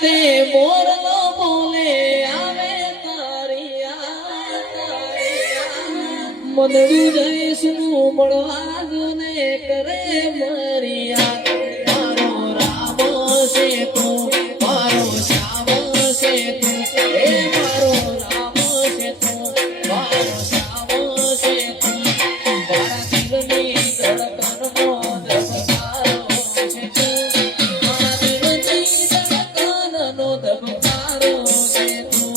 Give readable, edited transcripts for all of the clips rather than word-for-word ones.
રાતે મોરલો બોલે આવે તારી મનડું જઈશું મળવા ને કરે મરિયા મારો રામ છે તું મારો શ્યામ છે તું હે મારો રામ છે તું મારો શ્યામ છે તું મારા દિલની ધડકનનો ધબકારો છે તું મારા દિલની ધડકનનો ધબકારો છે તું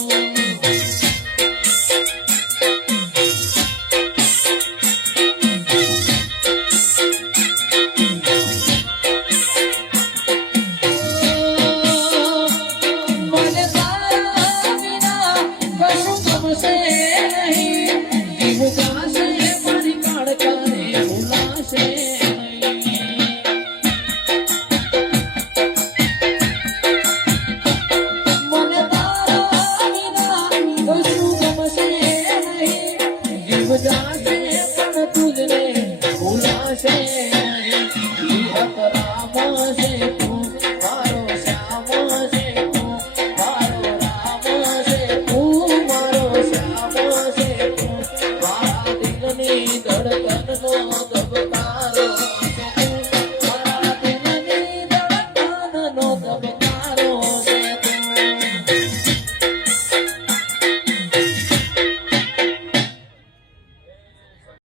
મને તારા વિના કશું ગમશે નહીં જીવ ગાશે મારી કાળકાને ભૂલાશે નહીં મને તારા વિના કશું ગમશે નહીં જીવ જાશે પણ તુજને ભૂલાશે નહીં હક રામ છે તું મારો શ્યામ છે તું મારો રામ છે તું મારો શ્યામ છે તું મારા દિલની ધડકનનો